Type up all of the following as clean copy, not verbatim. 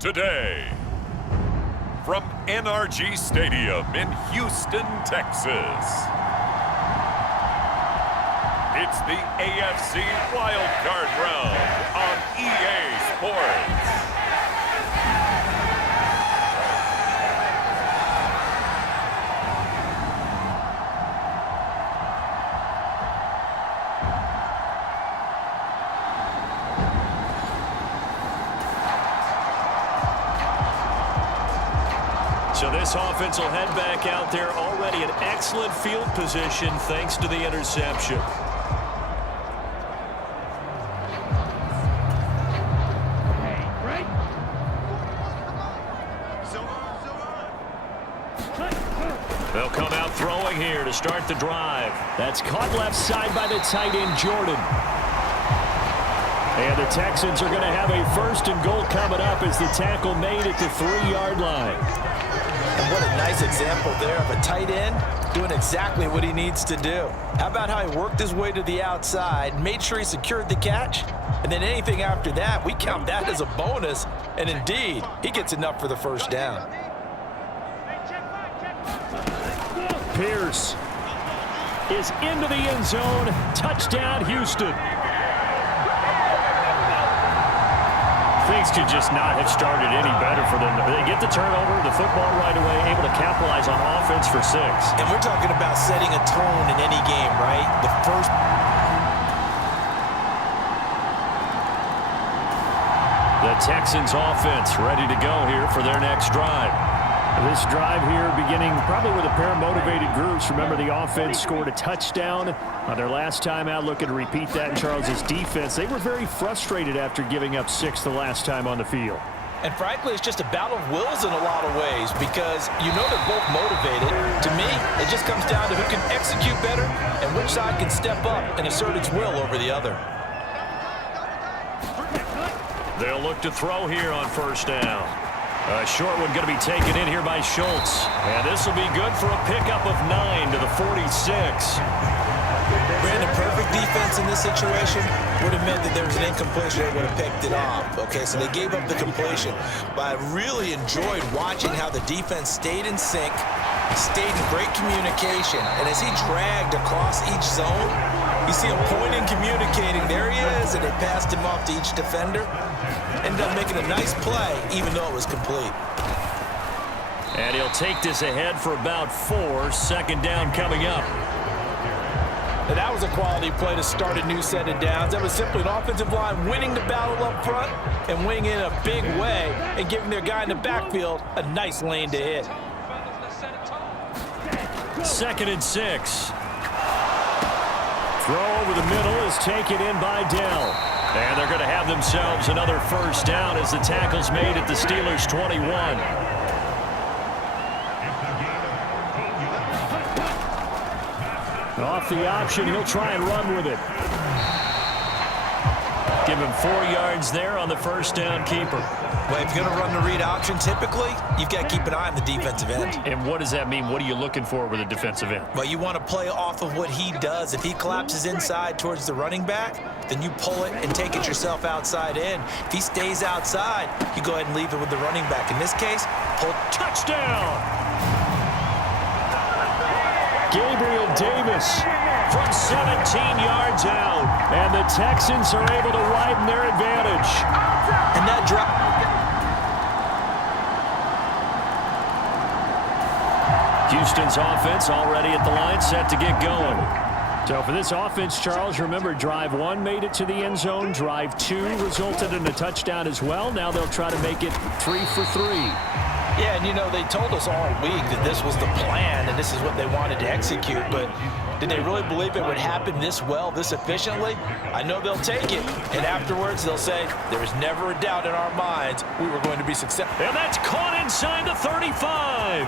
Today, from NRG Stadium in Houston, Texas, it's the AFC Wildcard round on EA Sports. So this offense will head back out there, already in excellent field position thanks to the interception. They'll come out throwing here to start the drive. That's caught left side by the tight end, Jordan. And the Texans are going to have a 1st and goal coming up as the tackle made at the 3-yard line. And what a nice example there of a tight end doing exactly what he needs to do. How about how he worked his way to the outside, made sure he secured the catch, and then anything after that, we count that as a bonus. And indeed, he gets enough for the 1st down. Pierce is into the end zone. Touchdown, Houston. Things could just not have started any better for them. They get the turnover, the football right away, able to capitalize on offense for 6. And we're talking about setting a tone in any game, right? The first. The Texans offense ready to go here for their next drive. This drive here beginning probably with a pair of motivated groups. Remember, the offense scored a touchdown on their last time out. Looking to repeat that in Charles's defense. They were very frustrated after giving up 6 the last time on the field. And frankly, it's just a battle of wills in a lot of ways because you know they're both motivated. To me, it just comes down to who can execute better and which side can step up and assert its will over the other. They'll look to throw here on 1st down. A short one going to be taken in here by Schultz. And this will be good for a pickup of 9 to the 46. Brandon, perfect defense in this situation would have meant that there was an incompletion. They would have picked it off. Okay, so they gave up the completion. But I really enjoyed watching how the defense stayed in sync, stayed in great communication. And as he dragged across each zone, you see him pointing, communicating. There he is, and they passed him off to each defender. Ended up making a nice play, even though it was complete. And he'll take this ahead for about 4. 2nd down coming up. And that was a quality play to start a new set of downs. That was simply an offensive line winning the battle up front and winning in a big way and giving their guy in the backfield a nice lane to hit. 2nd and 6. Throw over the middle is taken in by Dell. And they're going to have themselves another 1st down as the tackle's made at the Steelers' 21. Off the option, he'll try and run with it. Give him 4 yards there on the 1st down keeper. Well, if you're going to run the read option, typically, you've got to keep an eye on the defensive end. And what does that mean? What are you looking for with a defensive end? Well, you want to play off of what he does. If he collapses inside towards the running back, then you pull it and take it yourself outside in. If he stays outside, you go ahead and leave it with the running back. In this case, pull. Touchdown! Gabriel Davis from 17 yards out. And the Texans are able to widen their advantage. And that drop. Houston's offense already at the line, set to get going. So for this offense, Charles, remember, drive 1 made it to the end zone. Drive 2 resulted in a touchdown as well. Now they'll try to make it 3 for 3. Yeah, and you know, they told us all week that this was the plan and this is what they wanted to execute, but did they really believe it would happen this well, this efficiently? I know they'll take it, and afterwards they'll say, there was never a doubt in our minds we were going to be successful. And that's caught inside the 35.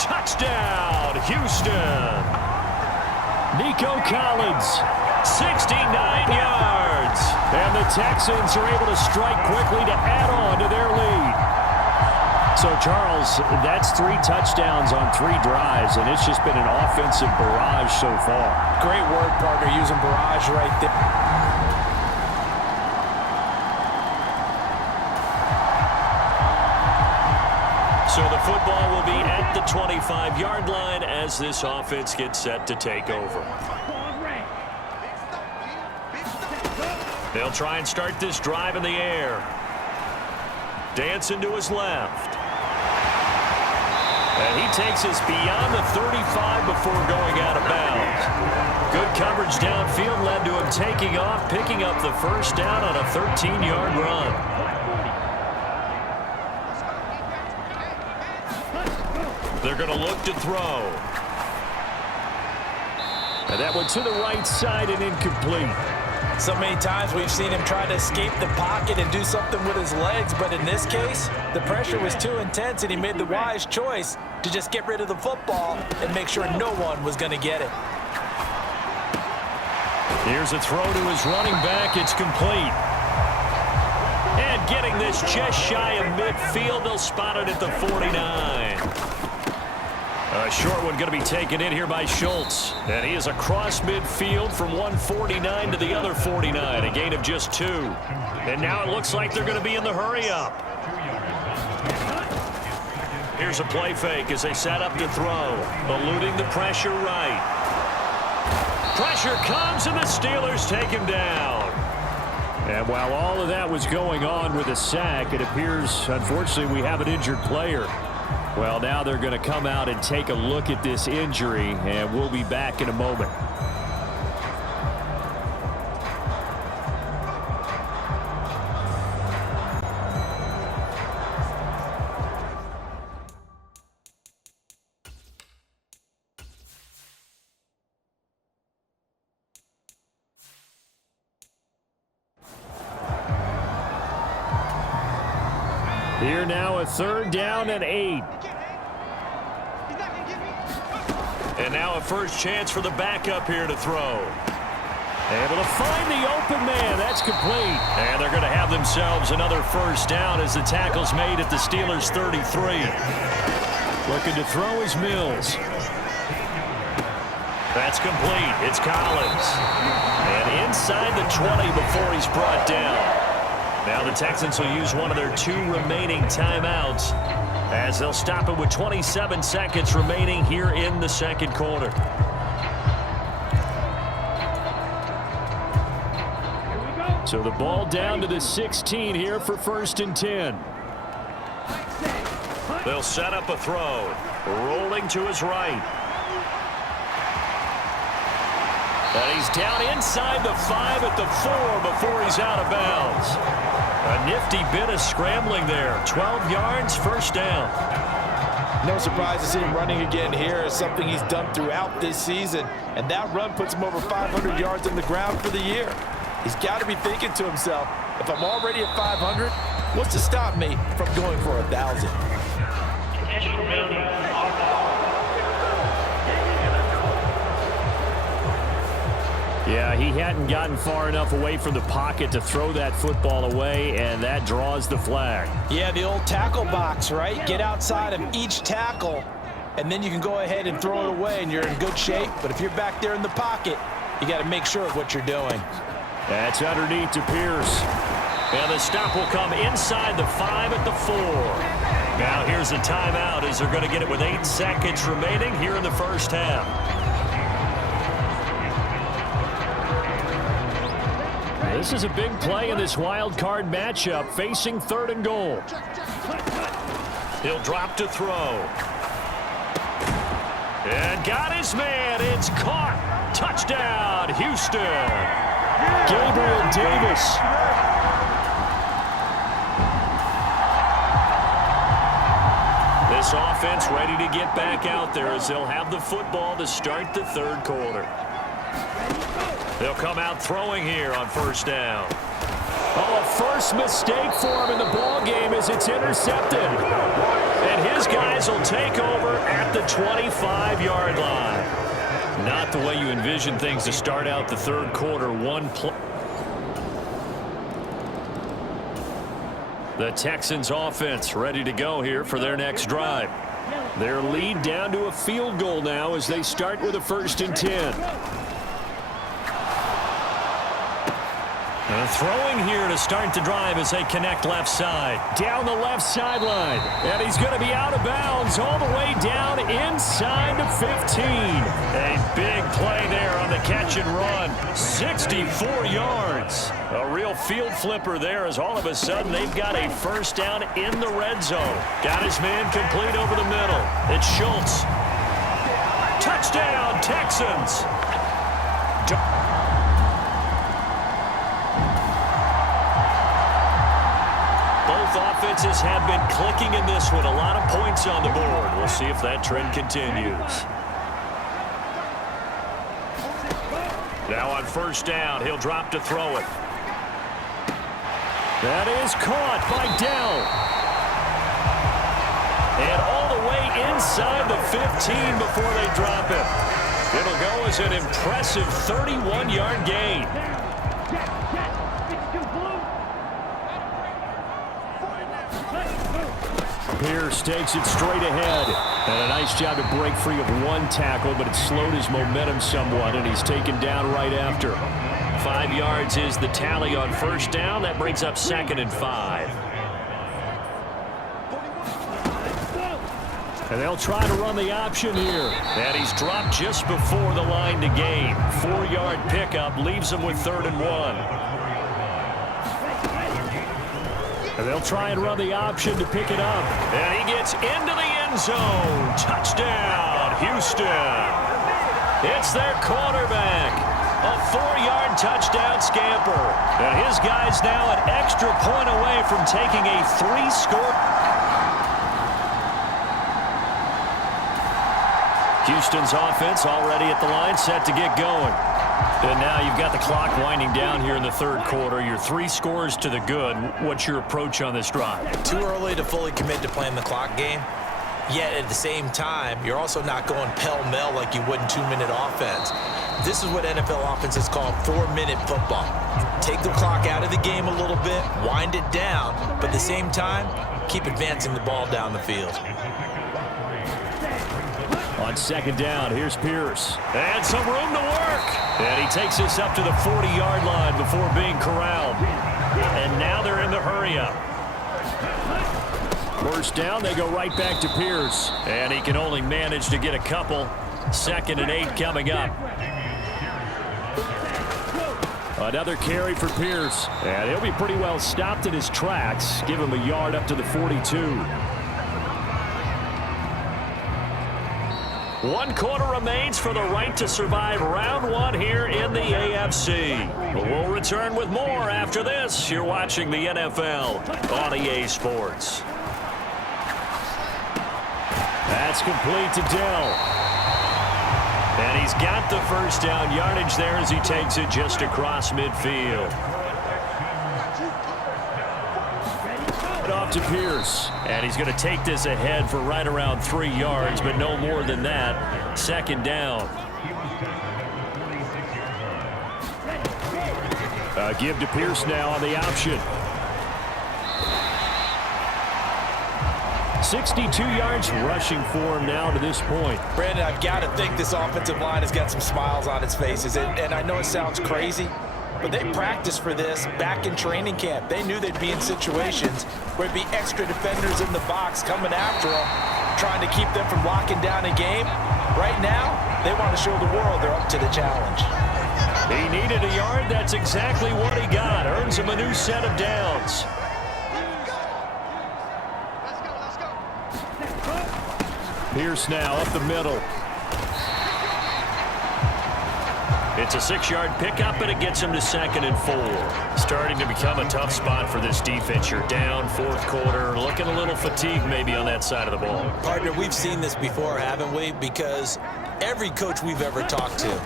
Touchdown, Houston. Nico Collins, 69 yards. And the Texans are able to strike quickly to add on to their lead. So, Charles, that's 3 touchdowns on 3 drives, and it's just been an offensive barrage so far. Great word, partner, using barrage right there. So the football will be at the 25-yard line as this offense gets set to take over. They'll try and start this drive in the air. Dancing to his left. And he takes us beyond the 35 before going out of bounds. Good coverage downfield led to him taking off, picking up the first down on a 13-yard run. They're going to look to throw. And that one to the right side and incomplete. So many times we've seen him try to escape the pocket and do something with his legs, but in this case, the pressure was too intense and he made the wise choice to just get rid of the football and make sure no one was going to get it. Here's a throw to his running back. It's complete. And getting this just shy of midfield, they'll spot it at the 49. A short one going to be taken in here by Schultz. And he is across midfield from 149 to the other 49. A gain of just 2. And now it looks like they're going to be in the hurry-up. Here's a play fake as they set up to throw. Eluding the pressure right. Pressure comes and the Steelers take him down. And while all of that was going on with a sack, it appears, unfortunately, we have an injured player. Well, now they're going to come out and take a look at this injury, and we'll be back in a moment. Here now, a 3rd down and 8. And now a first chance for the backup here to throw. Able to find the open man. That's complete. And they're going to have themselves another first down as the tackle's made at the Steelers' 33. Looking to throw is Mills. That's complete. It's Collins. And inside the 20 before he's brought down. Now the Texans will use one of their 2 remaining timeouts as they'll stop it with 27 seconds remaining here in the second quarter. So the ball down to the 16 here for 1st and 10. They'll set up a throw. Rolling to his right. And he's down inside the 5 at the 4 before he's out of bounds. A nifty bit of scrambling there. 12 yards, first down. No surprise to see him running again here. It's something he's done throughout this season. And that run puts him over 500 yards on the ground for the year. He's got to be thinking to himself, if I'm already at 500, what's to stop me from going for 1,000? Yeah, he hadn't gotten far enough away from the pocket to throw that football away, and that draws the flag. Yeah, the old tackle box, right? Get outside of each tackle, and then you can go ahead and throw it away, and you're in good shape. But if you're back there in the pocket, you got to make sure of what you're doing. That's underneath to Pierce. And the stop will come inside the 5 at the 4. Now here's a timeout as they're going to get it with 8 seconds remaining here in the first half. This is a big play in this wild card matchup, facing 3rd and goal. He'll drop to throw. And got his man. It's caught. Touchdown, Houston. Gabriel Davis. This offense ready to get back out there as they'll have the football to start the 3rd quarter. They'll come out throwing here on 1st down. Oh, a first mistake for him in the ball game as it's intercepted. And his guys will take over at the 25-yard line. Not the way you envision things to start out the 3rd quarter. One play. The Texans offense ready to go here for their next drive. Their lead down to a field goal now as they start with a 1st and 10. Throwing here to start the drive as they connect left side. Down the left sideline. And he's going to be out of bounds all the way down inside the 15. A big play there on the catch and run. 64 yards. A real field flipper there as all of a sudden they've got a first down in the red zone. Got his man complete over the middle. It's Schultz. Touchdown, Texans. Offenses have been clicking in this one. A lot of points on the board. We'll see if that trend continues. Now on first down, he'll drop to throw it. That is caught by Dell. And all the way inside the 15 before they drop it. It'll go as an impressive 31-yard gain. Pierce takes it straight ahead. And a nice job to break free of one tackle, but it slowed his momentum somewhat, and he's taken down right after. 5 yards is the tally on first down. That brings up 2nd and 5. And they'll try to run the option here. And he's dropped just before the line to gain. 4-yard pickup leaves him with 3rd and 1. And they'll try and run the option to pick it up. And he gets into the end zone. Touchdown, Houston. It's their quarterback. A 4-yard touchdown scamper. And his guy's now an extra point away from taking a 3-score. Houston's offense already at the line, set to get going. And now you've got the clock winding down here in the 3rd quarter. You're 3 scores to the good. What's your approach on this drive? Too early to fully commit to playing the clock game. Yet at the same time, you're also not going pell-mell like you would in 2-minute offense. This is what NFL offenses call 4-minute football. Take the clock out of the game a little bit, wind it down, but at the same time, keep advancing the ball down the field. On 2nd down, here's Pierce. And some room to work. And he takes this up to the 40-yard line before being corralled. And now they're in the hurry-up. First down, they go right back to Pierce. And he can only manage to get a couple. 2nd and 8 coming up. Another carry for Pierce. And he'll be pretty well stopped in his tracks. Give him a yard up to the 42. 1 quarter remains for the right to survive round 1 here in the AFC. We'll return with more after this. You're watching the NFL on EA Sports. That's complete to Dell. And he's got the first down yardage there as he takes it just across midfield. Off to Pierce, and he's going to take this ahead for right around 3 yards, but no more than that. 2nd down. Give to Pierce now on the option. 62 yards rushing for him now to this point. Brandon, I've got to think this offensive line has got some smiles on its faces, and I know it sounds crazy, but they practiced for this back in training camp. They knew they'd be in situations where it'd be extra defenders in the box coming after them, trying to keep them from locking down a game. Right now, they want to show the world they're up to the challenge. He needed a yard. That's exactly what he got. Earns him a new set of downs. Pierce now up the middle. It's a 6-yard pickup, and it gets him to 2nd and 4. Starting to become a tough spot for this defense. You're down 4th quarter, looking a little fatigued maybe on that side of the ball. Partner, we've seen this before, haven't we? Because every coach we've ever talked to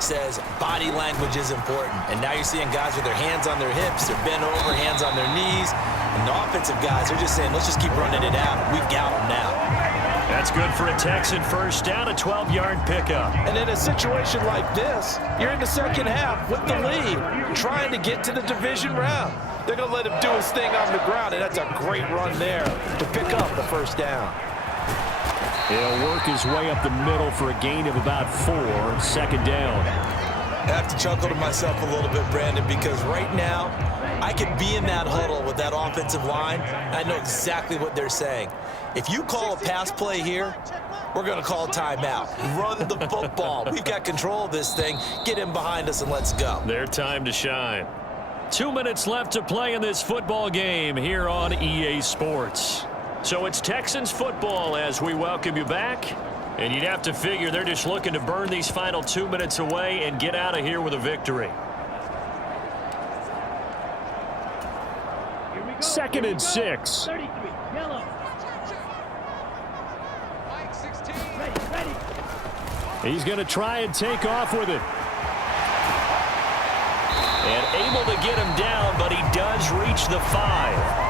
says body language is important. And now you're seeing guys with their hands on their hips, they're bent over, hands on their knees. And the offensive guys are just saying, let's just keep running it out. We've got them now. That's good for a Texan first down, a 12-yard pickup. And in a situation like this, you're in the second half with the lead, trying to get to the division round. They're going to let him do his thing on the ground, and that's a great run there to pick up the first down. He'll work his way up the middle for a gain of about 4, 2nd down. I have to chuckle to myself a little bit, Brandon, because right now I could be in that huddle with that offensive line. I know exactly what they're saying. If you call a pass play here, we're going to call a timeout. Run the football. We've got control of this thing. Get in behind us and let's go. Their time to shine. 2 minutes left to play in this football game here on EA Sports. So it's Texans football as we welcome you back. And you'd have to figure they're just looking to burn these final 2 minutes away and get out of here with a victory. 2nd and 6. He's going to try and take off with it. And able to get him down, but he does reach the 5.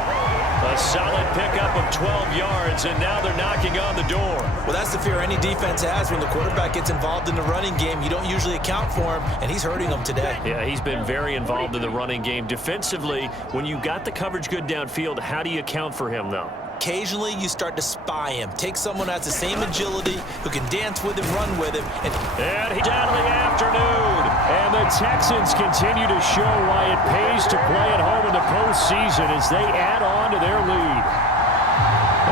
A solid pickup of 12 yards, and now they're knocking on the door. Well, that's the fear any defense has when the quarterback gets involved in the running game. You don't usually account for him, and he's hurting them today. Yeah, he's been very involved in the running game. Defensively, when you got the coverage good downfield, how do you account for him, though? Occasionally, you start to spy him. Take someone who has the same agility, who can dance with him, run with him. And he's down in the afternoon. And the Texans continue to show why it pays to play at home in the postseason as they add on to their lead.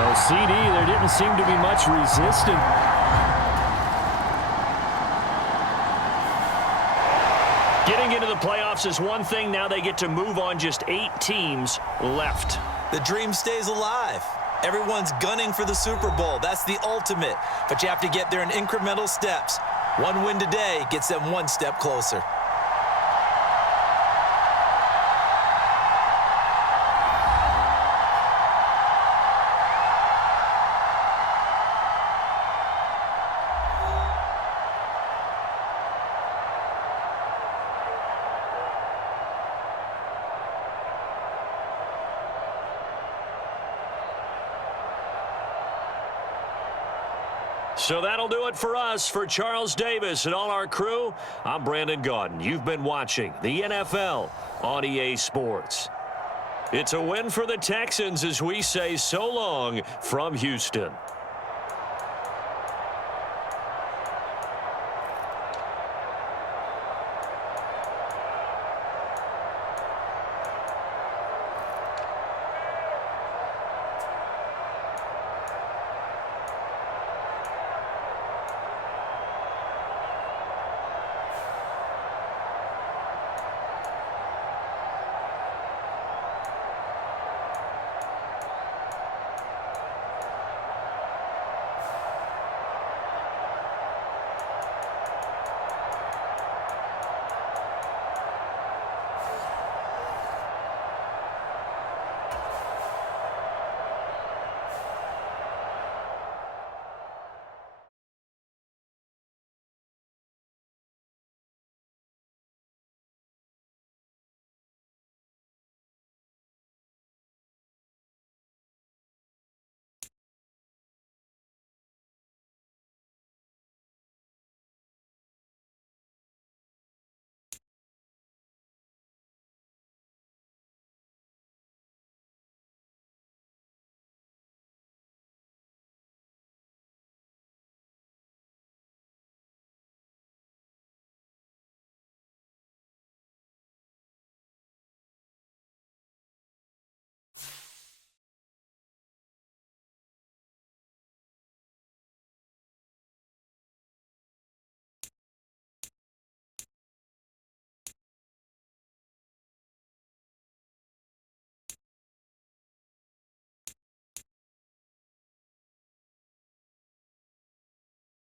Well, CD, there didn't seem to be much resistance. Getting into the playoffs is one thing. Now they get to move on. Just 8 teams left. The dream stays alive. Everyone's gunning for the Super Bowl. That's the ultimate. But you have to get there in incremental steps. One win today gets them one step closer. So that'll do it for us. For Charles Davis and all our crew, I'm Brandon Gaudin. You've been watching the NFL on EA Sports. It's a win for the Texans as we say so long from Houston.